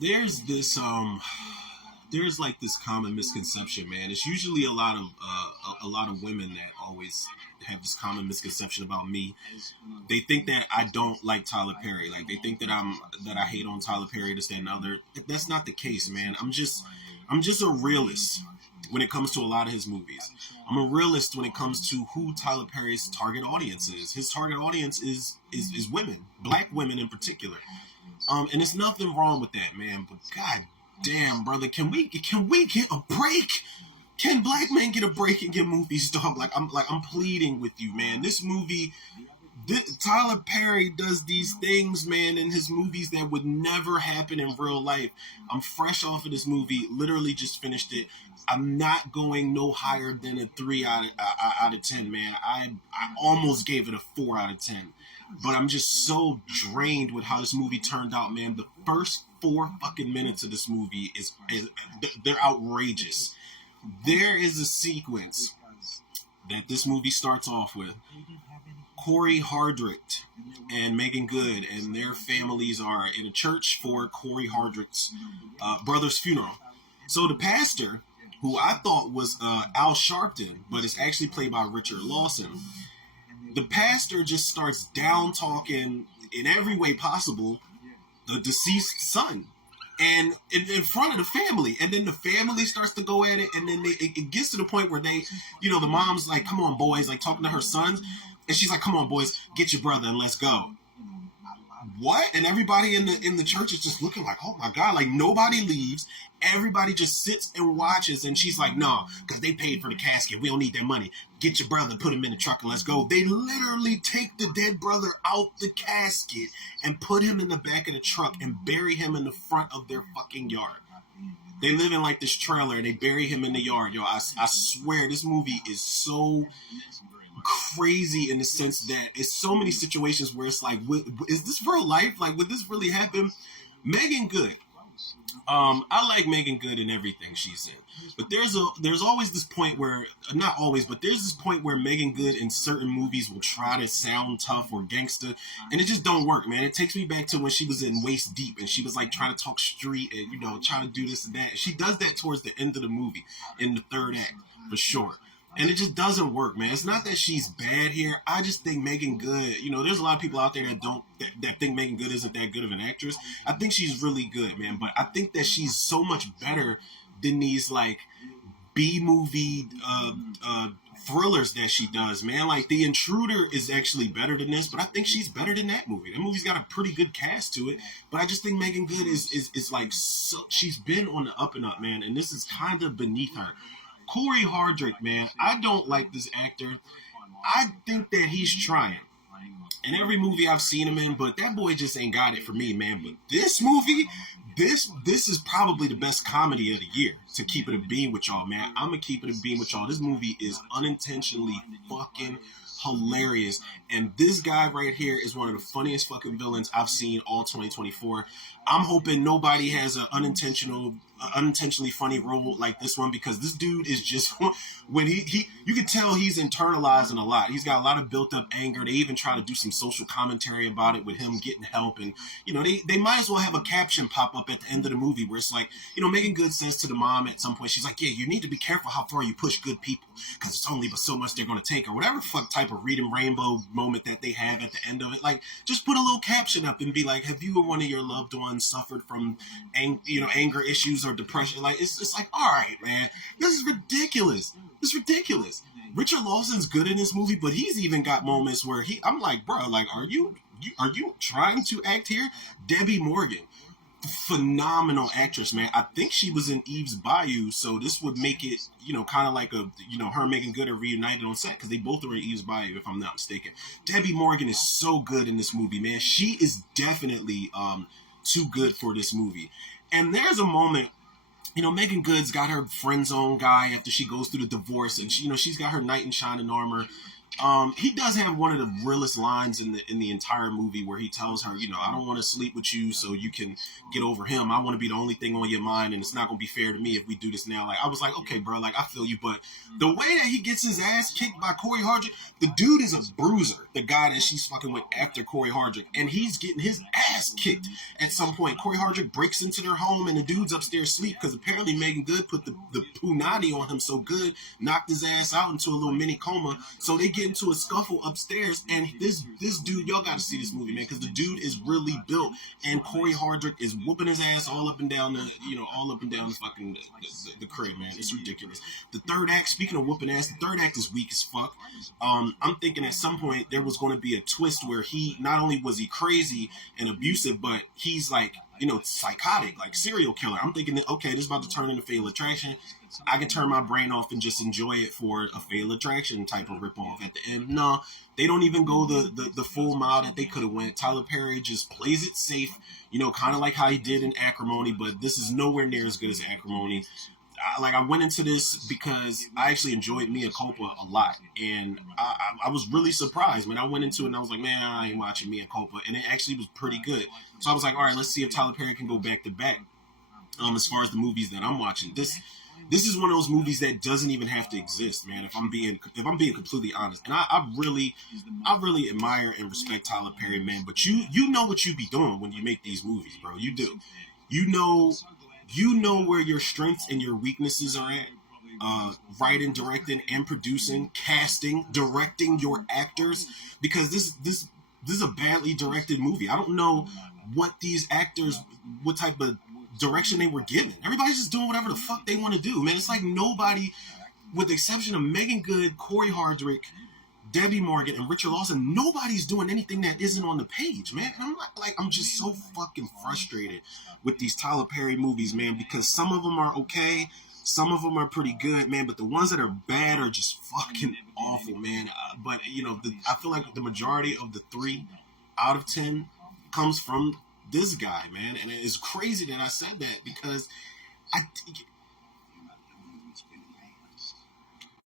there's this there's like this common misconception, man. It's usually a lot of women that always have this common misconception about me. They think that I don't like Tyler Perry. Like they think that I hate on Tyler Perry, this, that, and other. That's not the case, man. I'm just a realist when it comes to a lot of his movies. I'm a realist when it comes to who Tyler Perry's target audience is. His target audience is women, black women in particular. And there's nothing wrong with that, man. But god damn, brother, can we get a break? Can black men get a break and get movies, dog? I'm pleading with you, man. This movie, Tyler Perry does these things, man, in his movies that would never happen in real life. I'm fresh off of this movie, literally just finished it. I'm not going no higher than a 3 out of 10, man. I almost gave it a 4 out of 10. But I'm just so drained with how this movie turned out, man. The first 4 fucking minutes of this movie is they're outrageous. There is a sequence that this movie starts off with. Corey Hardrict and Megan Good and their families are in a church for Corey Hardrict's brother's funeral. So the pastor, who I thought was Al Sharpton, but it's actually played by Richard Lawson, the pastor just starts down talking in every way possible the deceased son, and in front of the family, and then the family starts to go at it, and then it gets to the point where they, the mom's like, "Come on, boys," like talking to her sons, and she's like, "Come on, boys, get your brother and let's go." What? And everybody in the church is just looking like, oh my god, like nobody leaves. Everybody just sits and watches, and she's like, no, because they paid for the casket. We don't need their money. Get your brother, put him in the truck, and let's go. They literally take the dead brother out the casket and put him in the back of the truck and bury him in the front of their fucking yard. They live in like this trailer, and they bury him in the yard, yo. I swear, this movie is so crazy in the sense that it's so many situations where it's like, is this real life? Like, would this really happen? Megan Good. I like Megan Good in everything she's in, but there's always this point where, not always, but there's this point where Megan Good in certain movies will try to sound tough or gangster, and it just don't work, man. It takes me back to when she was in Waist Deep, and she was like trying to talk street and trying to do this and that. She does that towards the end of the movie in the third act, for sure. And it just doesn't work, man. It's not that she's bad here. I just think Megan Good, there's a lot of people out there that think Megan Good isn't that good of an actress. I think she's really good, man. But I think that she's so much better than these, like, B-movie thrillers that she does, man. Like, The Intruder is actually better than this, but I think she's better than that movie. That movie's got a pretty good cast to it. But I just think Megan Good is like, so, she's been on the up and up, man. And this is kind of beneath her. Corey Hardrict, man, I don't like this actor. I think that he's trying. In every movie I've seen him in, but that boy just ain't got it for me, man. But this movie, this is probably the best comedy of the year, to keep it a beam with y'all, man. I'm going to keep it a beam with y'all. This movie is unintentionally fucking hilarious. And this guy right here is one of the funniest fucking villains I've seen all 2024. I'm hoping nobody has an unintentionally funny role like this one, because this dude is just, when you can tell he's internalizing a lot. He's got a lot of built up anger. They even try to do some social commentary about it with him getting help, and they might as well have a caption pop up at the end of the movie where it's like, Megan Good says to the mom at some point, she's like, yeah, you need to be careful how far you push good people, because it's only but so much they're going to take, or whatever fuck type of reading rainbow moment that they have at the end of it. Like, just put a little caption up and be like, have you or one of your loved ones suffered from anger issues or depression? Like, it's like, all right, man, this is ridiculous. It's ridiculous. Richard Lawson's good in this movie, but he's even got moments where I'm like, bro, like, are you trying to act here? Debbie Morgan, phenomenal actress, man. I think she was in Eve's Bayou, so this would make it, kind of like her and Megan Good are reunited on set, because they both are in Eve's Bayou, if I'm not mistaken. Debbie Morgan is so good in this movie, man. She is definitely too good for this movie. And there's a moment, Megan Good's got her friend zone guy after she goes through the divorce, and she's got her knight in shining armor. He does have one of the realest lines in the entire movie, where he tells her, I don't want to sleep with you so you can get over him. I want to be the only thing on your mind, and it's not going to be fair to me if we do this now. Like, I was like, okay, bro, like, I feel you, but the way that he gets his ass kicked by Corey Hardrict, the dude is a bruiser, the guy that she's fucking with after Corey Hardrict, and he's getting his ass kicked at some point. Corey Hardrick breaks into their home and the dude's upstairs asleep because apparently Megan Good put the punani on him so good, knocked his ass out into a little mini coma. So they get into a scuffle upstairs, and this dude, y'all got to see this movie, man, because the dude is really built, and Corey Hardrick is whooping his ass all up and down the fucking the crib, man. It's ridiculous. The third act, speaking of whooping ass, the third act is weak as fuck. I'm thinking at some point there was going to be a twist where he not only was he crazy and abusive, but he's like, psychotic, like serial killer. I'm thinking that, okay, this is about to turn into Fatal Attraction. I can turn my brain off and just enjoy it for a Fatal Attraction type of ripoff at the end. No, they don't even go the full mile that they could have went. Tyler Perry just plays it safe, kind of like how he did in Acrimony, but this is nowhere near as good as Acrimony. I went into this because I actually enjoyed Mea Culpa a lot, and I was really surprised when I went into it, and I was like, man, I ain't watching Mea Culpa, and it actually was pretty good. So I was like, all right, let's see if Tyler Perry can go back to back. As far as the movies that I'm watching, this is one of those movies that doesn't even have to exist, man. If I'm being completely honest, and I really admire and respect Tyler Perry, man. But you know what you be doing when you make these movies, bro. You do. You know where your strengths and your weaknesses are at. Writing, directing, and producing, casting, directing your actors, because this is a badly directed movie. I don't know what these actors, what type of direction they were given. Everybody's just doing whatever the fuck they want to do, man. It's like nobody, with the exception of Megan Good, Corey Hardrick, Debbie Morgan, and Richard Lawson, nobody's doing anything that isn't on the page, man. And I'm just so fucking frustrated with these Tyler Perry movies, man, because some of them are okay, some of them are pretty good, man, but the ones that are bad are just fucking awful, man. But I feel like the majority of the 3 out of 10 comes from this guy, man, and it's crazy that I said that because